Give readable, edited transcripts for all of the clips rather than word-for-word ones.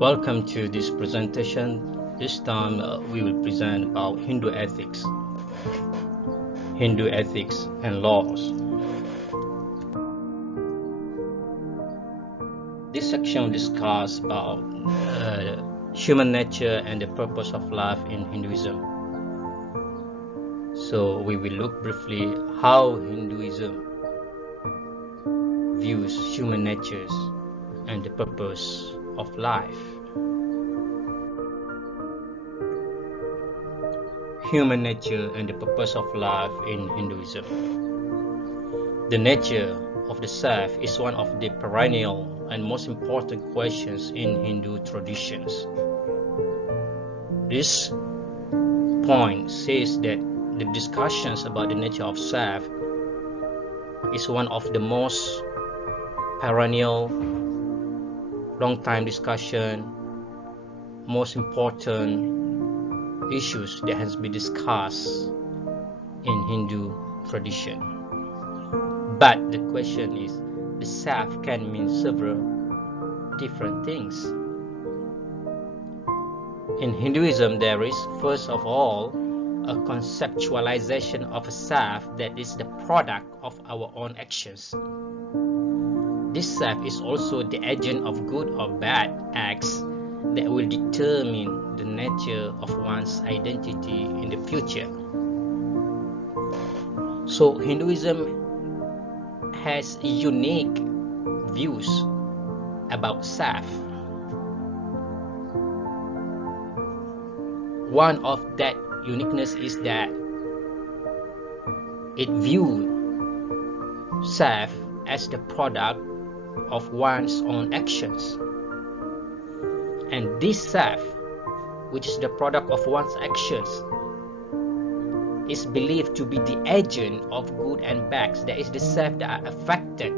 Welcome to this presentation. This time we will present about Hindu ethics and laws. This section discusses about human nature and the purpose of life in Hinduism. So we will look briefly how Hinduism views human natures and the purpose of life. Human nature and the purpose of life in Hinduism. The nature of the self is one of the perennial and most important questions in Hindu traditions. This point says that the discussions about the nature of self is one of the most perennial, long time discussion, most important issues that has been discussed in Hindu tradition. But the question is, the self can mean several different things. In Hinduism, there is first of all a conceptualization of a self that is the product of our own actions. This self is also the agent of good or bad acts that will determine the nature of one's identity in the future. So Hinduism has unique views about self. One of that uniqueness is that it views self as the product of one's own actions. And this self, which is the product of one's actions, is believed to be the agent of good and bad. That is the self that are affected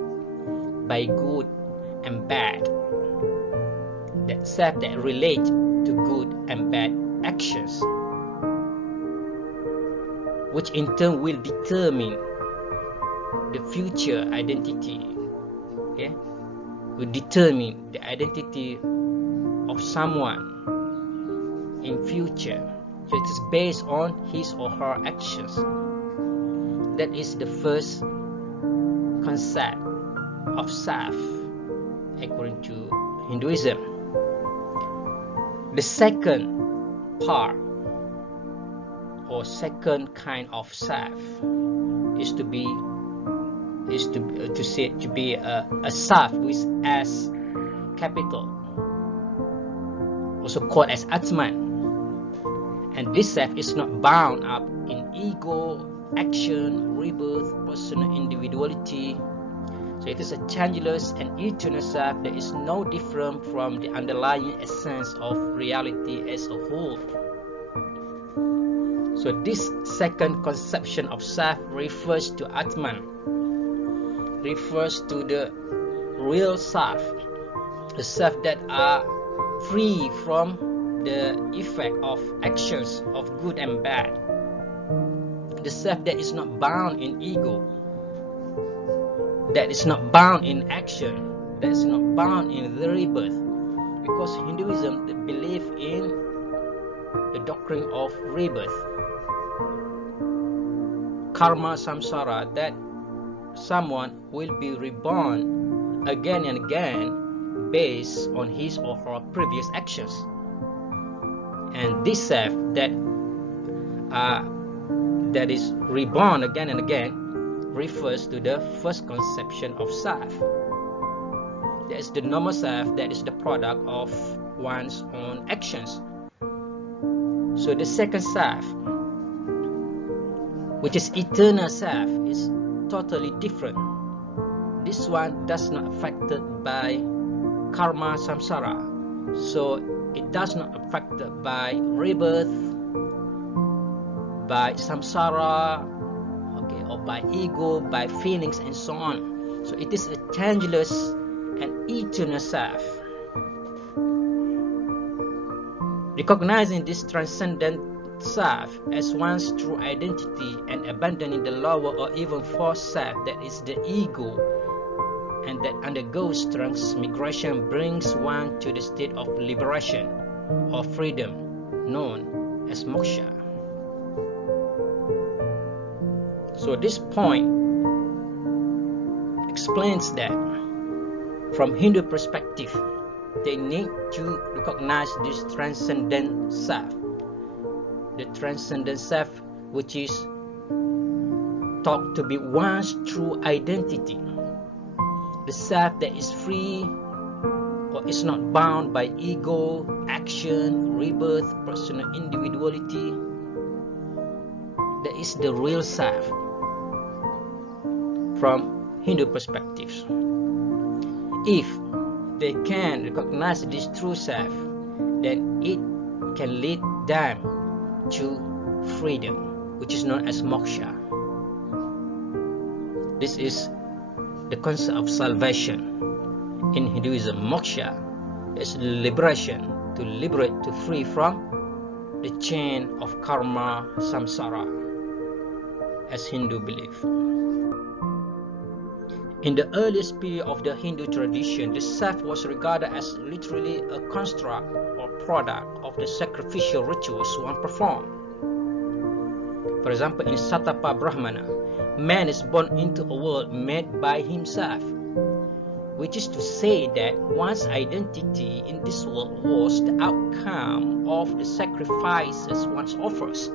by good and bad. That self that relate to good and bad actions, which in turn will determine the future identity. Okay? Will determine the identity of someone in future. So it is based on his or her actions. That is the first concept of self according to Hinduism. The second part or second kind of self is to be a self with S capital, also called as Atman. And this self is not bound up in ego, action, rebirth, personal individuality. So it is a changeless and eternal self that is no different from the underlying essence of reality as a whole. So this second conception of self refers to Atman, refers to the real self, the self that are free from the effect of actions of good and bad, the self that is not bound in ego, that is not bound in action, that is not bound in the rebirth. Because Hinduism believes in the doctrine of rebirth, karma, samsara, that someone will be reborn again and again based on his or her previous actions. And this self that is reborn again and again refers to the first conception of self. That is the normal self that is the product of one's own actions. So the second self, which is eternal self, is totally different. This one does not affected by karma, samsara. So it does not affected by rebirth, by samsara, okay, or by ego, by feelings and so on. So it is a changeless and eternal self. Recognizing this transcendent self as one's true identity and abandoning the lower or even false self that is the ego and that undergoes transmigration brings one to the state of liberation or freedom known as moksha. So this point explains that from Hindu perspective, they need to recognize this transcendent self, the transcendent self which is thought to be one's true identity, the self that is free or is not bound by ego, action, rebirth, personal individuality. That is the real self from Hindu perspectives. If they can recognize this true self, then it can lead them to freedom, which is known as moksha. This is the concept of salvation in Hinduism. Moksha is liberation, to liberate, to free from the chain of karma, samsara, as Hindu belief. In the earliest period of the Hindu tradition, the self was regarded as literally a construct or product of the sacrificial rituals one performed. For example, in Satapa Brahmana, man is born into a world made by himself, which is to say that one's identity in this world was the outcome of the sacrifices one offers.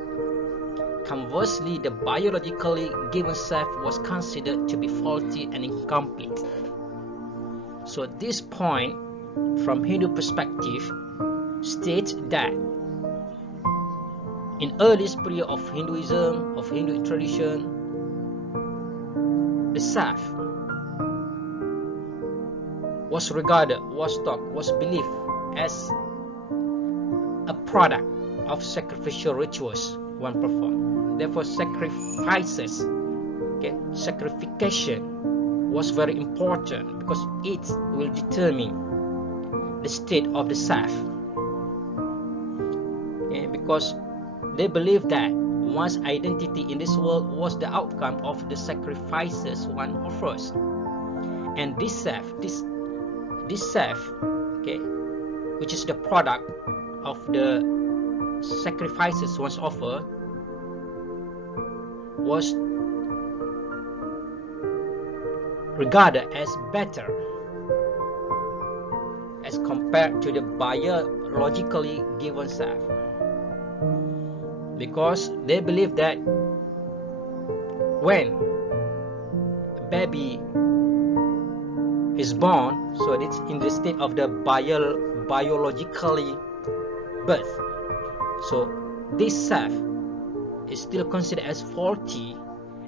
Conversely, the biologically given self was considered to be faulty and incomplete. So this point, from Hindu perspective, states that in earliest period of Hinduism, of Hindu tradition, the self was regarded, was thought, was believed as a product of sacrificial rituals one performed. Therefore, sacrifices, sacrification was very important because it will determine the state of the self. Because they believe that one's identity in this world was the outcome of the sacrifices one offers, and this self, which is the product of the sacrifices one's offered, was regarded as better as compared to the biologically given self, because they believe that when a baby is born, so it's in the state of the biologically birth, so this self is still considered as faulty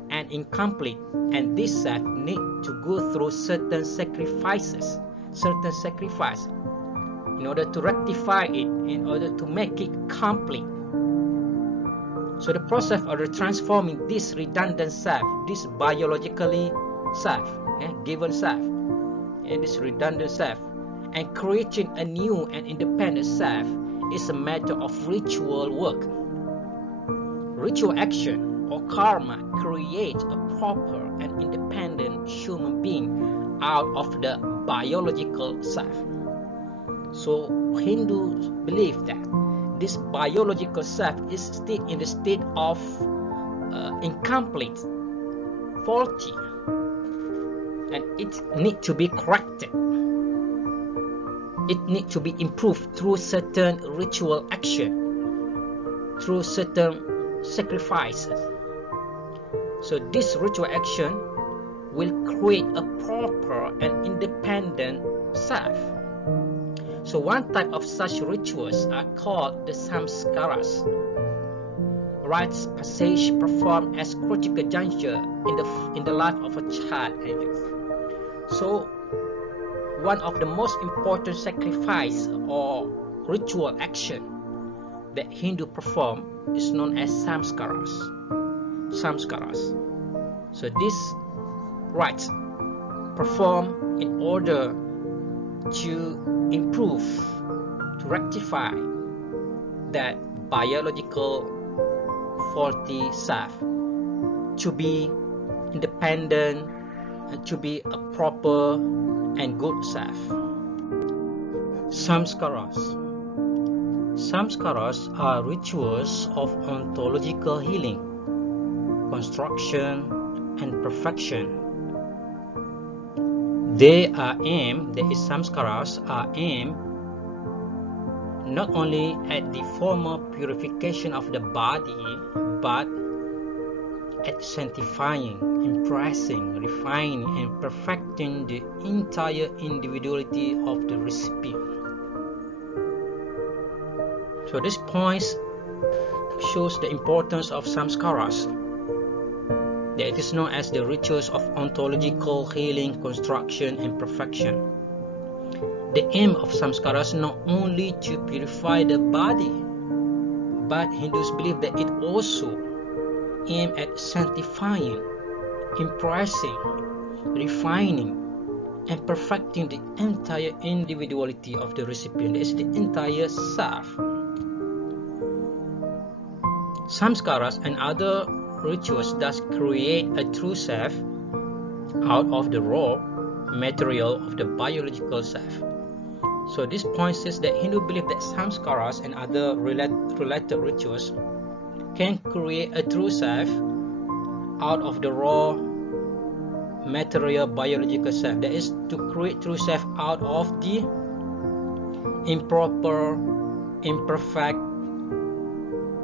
and incomplete, and this self need to go through certain sacrifice in order to rectify it, in order to make it complete. So the process of transforming this redundant self, this biologically self, given self, this redundant self, and creating a new and independent self is a matter of ritual work. Ritual action or karma creates a proper and independent human being out of the biological self. So Hindus believe that this biological self is still in the state of incomplete, faulty, and it needs to be corrected. It needs to be improved through certain ritual action, through certain sacrifices. So this ritual action will create a proper and independent self. So one type of such rituals are called the samskaras, rites passage performed as critical juncture in the life of a child and youth. So one of the most important sacrifice or ritual action that Hindu perform is known as samskaras. So these rites performed in order to improve, to rectify that biological faulty self, to be independent, to be a proper and good self. Samskaras. Samskaras are rituals of ontological healing, construction, and perfection. Samskaras are aimed not only at the formal purification of the body, but at sanctifying, impressing, refining, and perfecting the entire individuality of the recipient. So this point shows the importance of samskaras. That it is known as the rituals of ontological healing, construction, and perfection. The aim of samskaras is not only to purify the body, but Hindus believe that it also aims at sanctifying, impressing, refining, and perfecting the entire individuality of the recipient. That is the entire self. Samskaras and other rituals thus create a true self out of the raw material of the biological self. So this point says that Hindu believe that samskaras and other related rituals can create a true self out of the raw material biological self. That is to create true self out of the improper, imperfect,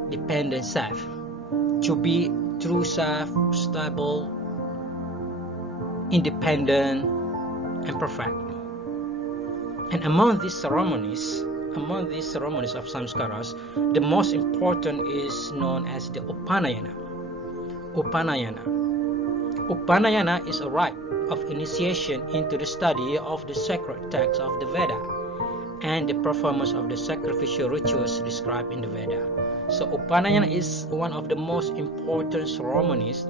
dependent self. To be true self, stable, independent, and perfect. And among these ceremonies of samskaras, the most important is known as the Upanayana. Upanayana is a rite of initiation into the study of the sacred texts of the Veda and the performance of the sacrificial rituals described in the Veda. So Upanayana is one of the most important ceremonies,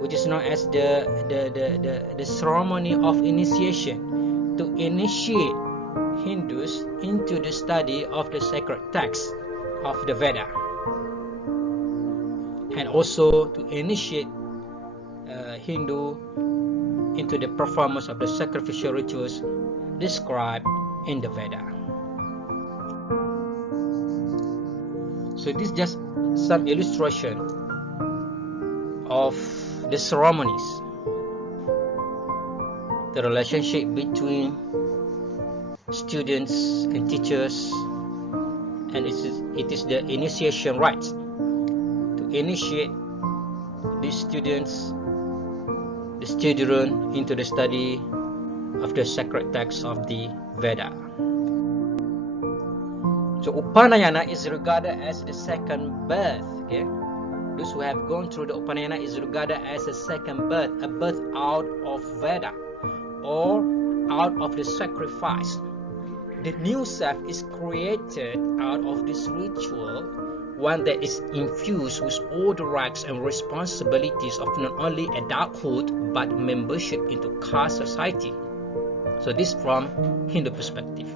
which is known as the ceremony of initiation, to initiate Hindus into the study of the sacred texts of the Veda, and also to initiate Hindu into the performance of the sacrificial rituals described in the Veda. So this is just some illustration of the ceremonies, the relationship between students and teachers, and it is the initiation rites to initiate these students, the children, into the study of the sacred texts of the Veda. So Upanayana is regarded as the second birth. Okay, those who have gone through the Upanayana is regarded as a second birth, a birth out of Veda or out of the sacrifice. The new self is created out of this ritual, one that is infused with all the rights and responsibilities of not only adulthood but membership into caste society. So this from Hindu perspective.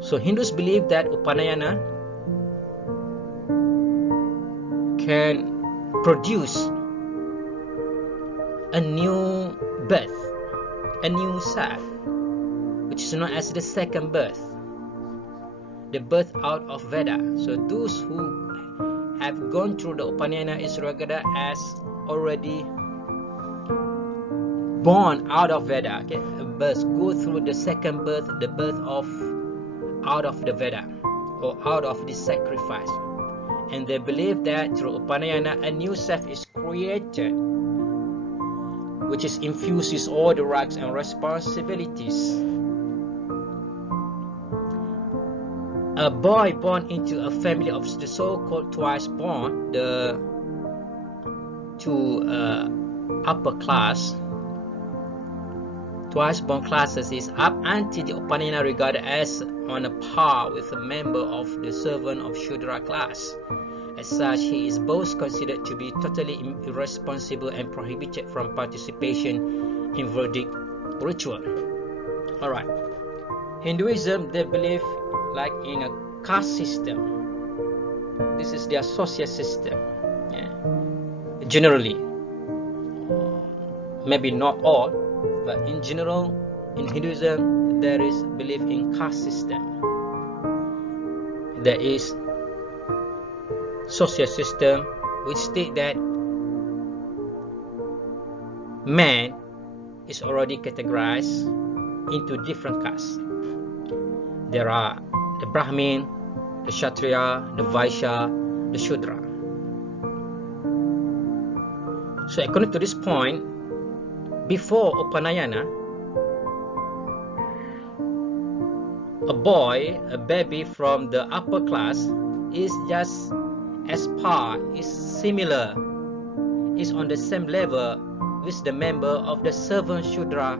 So Hindus believe that Upanayana can produce a new birth, a new self, which is known as the second birth, the birth out of Veda. So those who have gone through the Upanayana is regarded as already born out of Veda. Okay, go through the second birth, the birth of out of the Veda or out of the sacrifice, and they believe that through Upanayana a new self is created, which is infused with all the rights and responsibilities. A boy born into a family of the so-called twice born, the upper class, twice born classes, is up until the Upanayana regarded as on a par with a member of the servant of Shudra class. As such, he is both considered to be totally irresponsible and prohibited from participation in Vedic ritual. Alright, Hinduism, they believe like in a caste system. This is their social system. Yeah. Generally, maybe not all, but in general, in Hinduism, there is belief in caste system. There is social system which state that man is already categorized into different castes. There are the Brahmin, the Kshatriya, the Vaishya, the Shudra. So according to this point, before Upanayana, a baby from the upper class is just as par, is similar, is on the same level with the member of the servant Shudra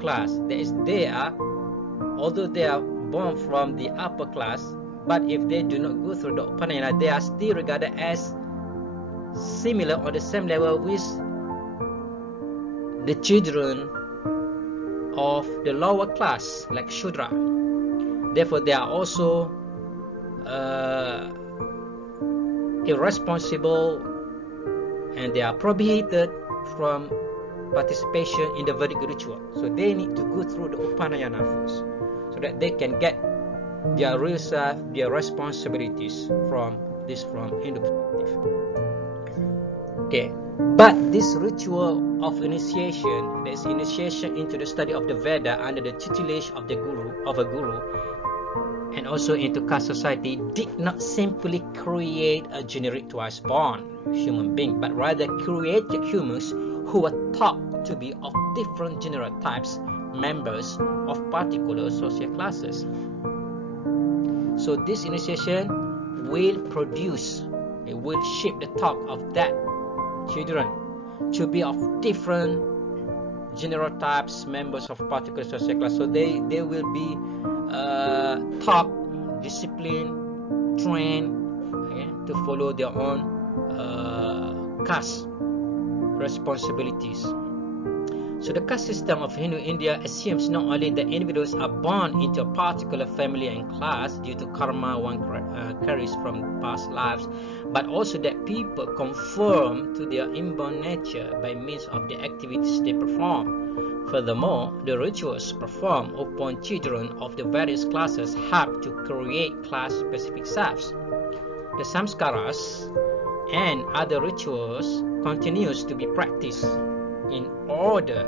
class. That is, although they are born from the upper class, but if they do not go through the Upanayana, they are still regarded as similar on the same level with the children of the lower class, like Shudra. Therefore, they are also irresponsible, and they are prohibited from participation in the Vedic ritual. So they need to go through the Upanayana first, so that they can get their real self, their responsibilities from Hindu perspective. Okay, but this ritual of initiation, this initiation into the study of the Veda under the tutelage of a guru, and also into caste society, did not simply create a generic twice born human being, but rather created humans who were thought to be of different genotypes, members of particular social classes. So this initiation will shape the thought of that children to be of different genotypes, members of particular social class. So they will be taught, disciplined, trained, okay, to follow their own caste responsibilities. So the caste system of Hindu India assumes not only that individuals are born into a particular family and class due to karma one carries from past lives, but also that people conform to their inborn nature by means of the activities they perform. Furthermore, the rituals performed upon children of the various classes help to create class-specific selves. The samskaras and other rituals continues to be practiced in order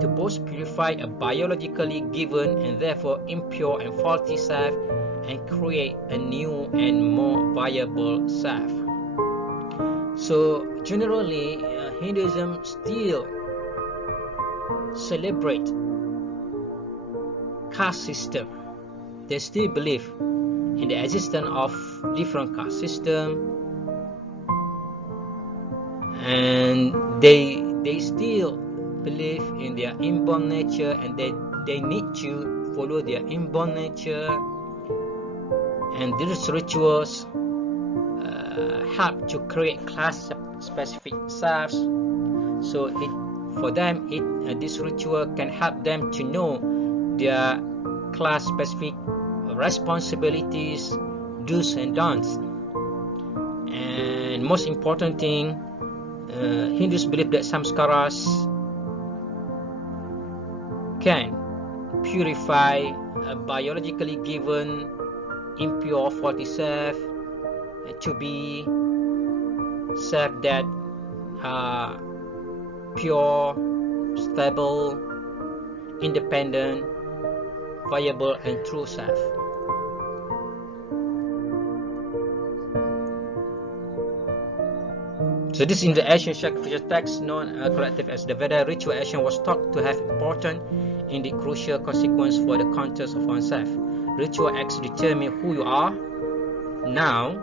to both purify a biologically given and therefore impure and faulty self and create a new and more viable self. So generally, Hinduism still celebrate caste system. They still believe in the existence of different caste system, and they still believe in their inborn nature, and they need to follow their inborn nature, and these rituals help to create class specific selves. So for them this ritual can help them to know their class specific responsibilities, do's and don'ts. And most important thing, Hindus believe that samskaras can purify a biologically given impure faulty self to be self that are pure, stable, independent, viable and true self. So this in the ancient sacrificial text known collective as the Veda, ritual action was thought to have important in the crucial consequence for the contours of oneself. Ritual acts determine who you are now.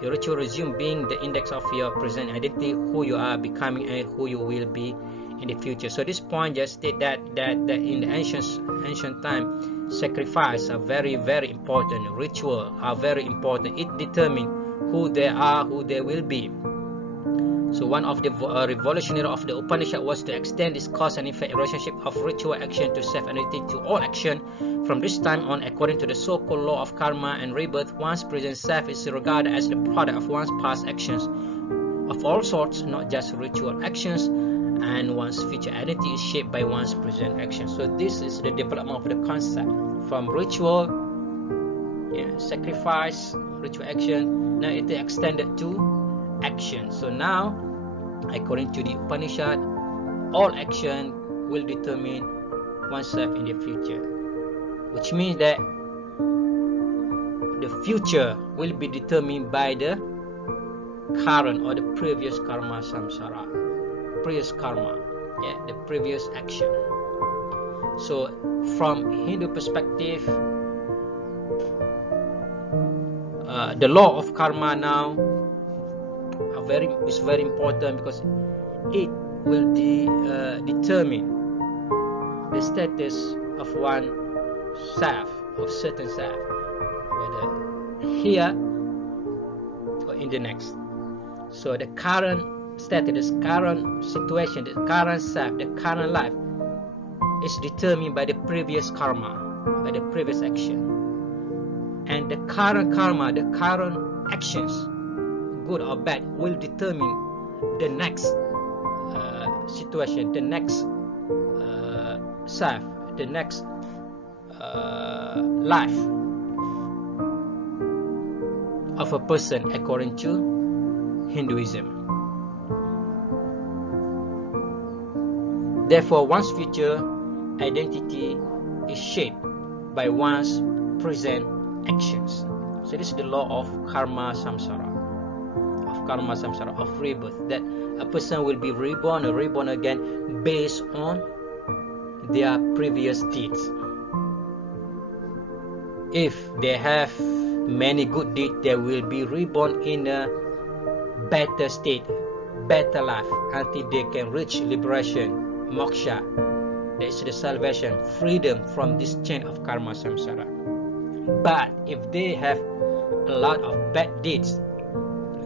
Your ritual resume being the index of your present identity, who you are becoming and who you will be in the future. So this point just state that in the ancient time, sacrifice are very, very important. Ritual are very important. It determines who they are, who they will be. So one of the revolutionary of the Upanishad was to extend this cause and effect relationship of ritual action to self-identity to all action. From this time on, according to the so-called law of karma and rebirth, one's present self is regarded as the product of one's past actions of all sorts, not just ritual actions, and one's future identity is shaped by one's present action. So this is the development of the concept from ritual, sacrifice, ritual action. Now it extended to action. So now, according to the Upanishad, all action will determine oneself in the future, which means that the future will be determined by the current or the previous karma samsara, previous karma, the previous action. So from Hindu perspective, the law of karma now is very important, because it will determine the status of one self, of certain self, whether here or in the next. So the current status, the current situation, the current self, the current life is determined by the previous karma, by the previous action. And the current karma, the current actions, good or bad, will determine the next situation, the next self, the next life of a person according to Hinduism. Therefore, one's future identity is shaped by one's present actions. So this is the law of karma samsara, of rebirth, that a person will be reborn or reborn again based on their previous deeds. If they have many good deeds, they will be reborn in a better state, better life, until they can reach liberation, moksha. That is the salvation, freedom from this chain of karma samsara. But if they have a lot of bad deeds,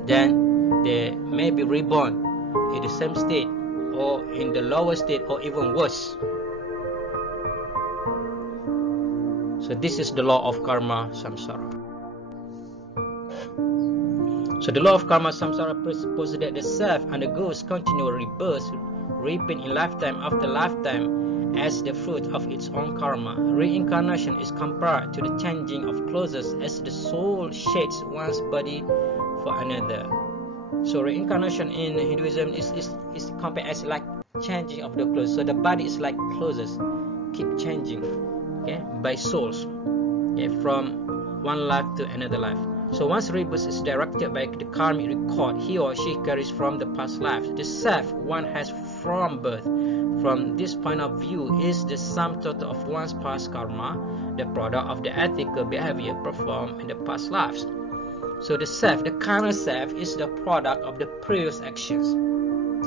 then they may be reborn in the same state, or in the lower state, or even worse. So this is the law of karma samsara. So the law of karma samsara presupposes that the self undergoes continual rebirth, reaping in lifetime after lifetime as the fruit of its own karma. Reincarnation is compared to the changing of clothes, as the soul shades one's body for another. So reincarnation in Hinduism is compared as like changing of the clothes. So the body is like clothes, keep changing, by souls, from one life to another life. So once rebirth is directed by the karmic record he or she carries from the past lives. The self one has from birth, from this point of view, is the sum total of one's past karma, the product of the ethical behavior performed in the past lives. So the self, the current self, is the product of the previous actions.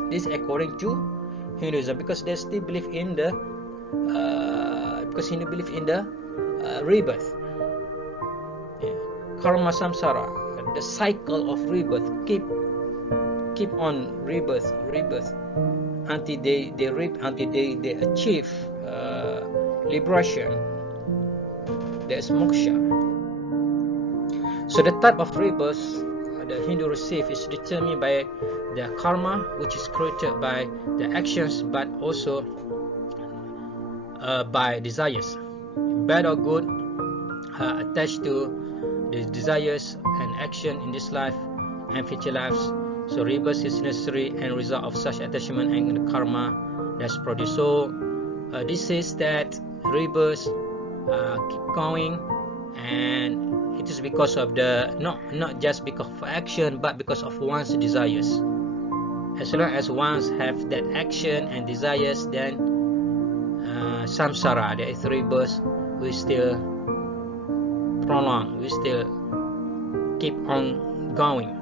This according to Hinduism, because they still believe in the rebirth, karma samsara, the cycle of rebirth, keep on rebirth until they achieve liberation. There's moksha. So the type of rebirth the Hindu receive is determined by their karma, which is created by the actions, but also by desires, bad or good, attached to the desires and action in this life and future lives. So rebirth is necessary and result of such attachment and the karma that's produced. So this says that rebirth keep going, and it is because of the not just because of action, but because of one's desires. As long as one have that action and desires, then samsara, that is rebirth, will still prolong, will still keep on going.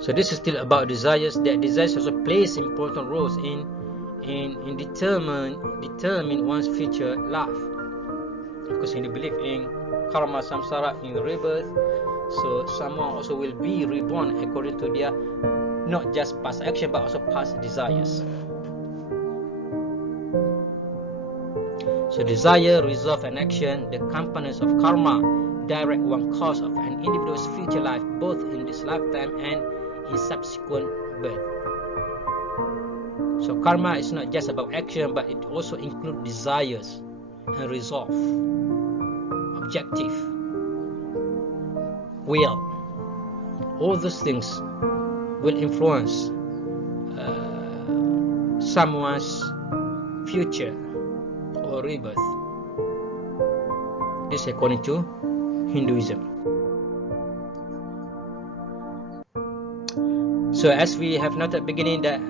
So this is still about desires. That desires also plays important roles in determine one's future life, because when you believe in karma samsara, in rebirth, so someone also will be reborn according to their not just past action but also past desires. So desire, resolve, and action, the components of karma, direct one cause of an individual's future life, both in this lifetime and in subsequent birth. So karma is not just about action, but it also includes desires and resolve, objective, will. All those things will influence someone's future or rebirth. This according to Hinduism. So as we have noted beginning that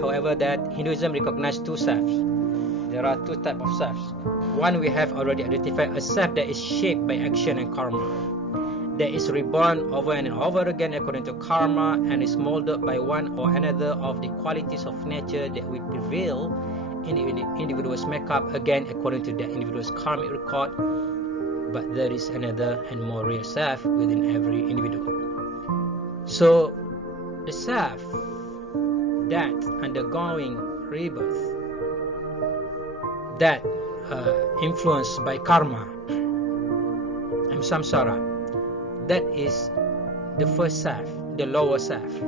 however that Hinduism recognizes two selves. There are two types of selves. One we have already identified, a self that is shaped by action and karma, that is reborn over and over again according to karma and is molded by one or another of the qualities of nature that will prevail in the individual's makeup, again according to the individual's karmic record. But there is another and more real self within every individual. So the self that undergoing rebirth, that influenced by karma and samsara, that is the first self, the lower self.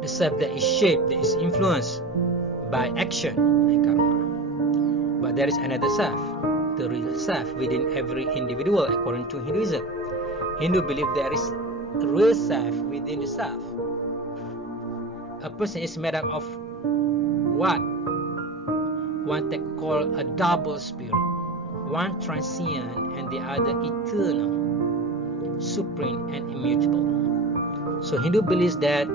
The self that is shaped, that is influenced by action and karma. But there is another self, the real self within every individual according to Hinduism. Hindu believe there is a real self within the self. A person is made up of what one can call a double spirit, one transient and the other eternal, supreme and immutable. So Hindu believes that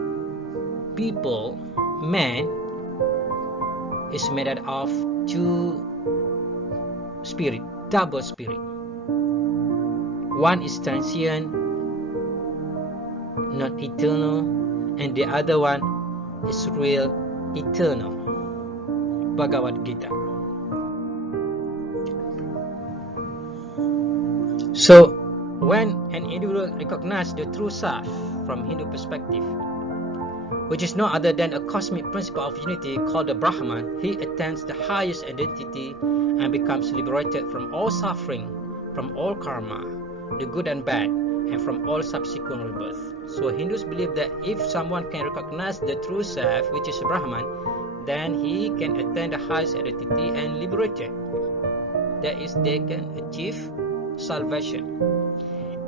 people, man, is made out of two spirit, double spirit. One is transient, not eternal, and the other one is real, eternal. Bhagavad Gita. So when an individual recognizes the true self from Hindu perspective, which is no other than a cosmic principle of unity called the Brahman, he attains the highest identity and becomes liberated from all suffering, from all karma, the good and bad, and from all subsequent rebirth. So Hindus believe that if someone can recognize the true self, which is Brahman, then he can attain the highest identity and liberated. That is, they can achieve salvation.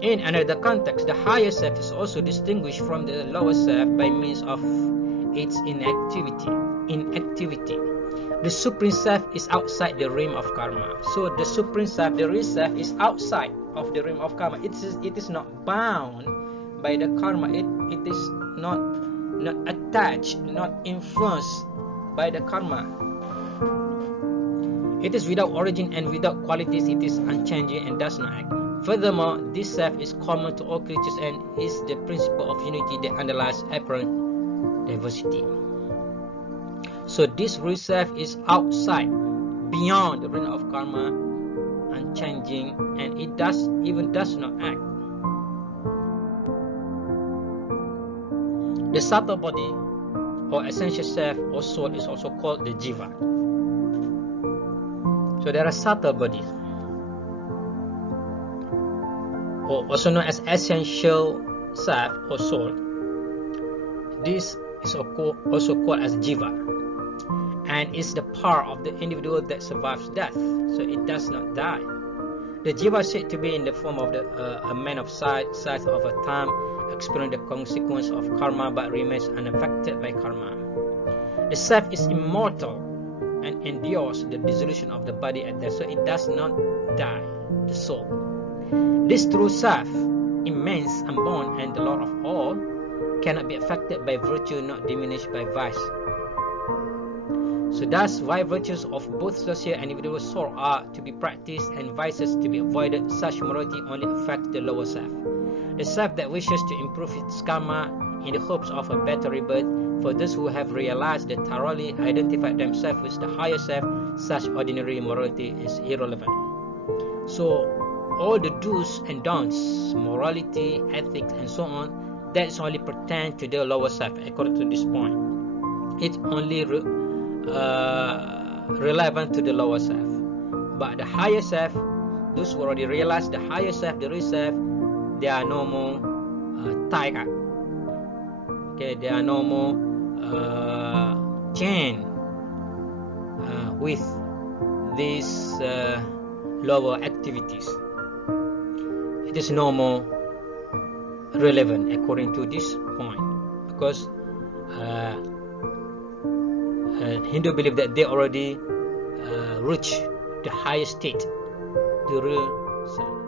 In another context, the higher self is also distinguished from the lower self by means of its inactivity. The supreme self is outside the realm of karma. So the supreme self, the real self, is outside of the realm of karma. It is not bound by the karma. It is not attached, not influenced by the karma. It is without origin and without qualities. It is unchanging and does not act. Furthermore, this self is common to all creatures and is the principle of unity that underlies apparent diversity. So this real self is outside, beyond the realm of karma, unchanging, and it does not act. The subtle body or essential self or soul is also called the jiva. So there are subtle bodies, or also known as essential self or soul. This is also called as jiva, and is the part of the individual that survives death, so it does not die. The jiva is said to be in the form of a man of size of a time, experiencing the consequence of karma but remains unaffected by karma. The self is immortal and endures the dissolution of the body at death, so it does not die, the soul. This true self, immense, unborn, and the Lord of all, cannot be affected by virtue, not diminished by vice. So thus, while virtues of both social and individual soul are to be practiced and vices to be avoided, such morality only affects the lower self. The self that wishes to improve its karma in the hopes of a better rebirth. For those who have realized that thoroughly identified themselves with the higher self, such ordinary morality is irrelevant. So all the do's and don'ts, morality, ethics, and so on, that is only pertain to the lower self according to this point. It's only relevant to the lower self. But the higher self, those who already realize the higher self, the real self, they are no more tied up. Okay, they are no more chained with these lower activities. It is no more relevant according to this point, because Hindu believe that they already reach the highest state, the real self.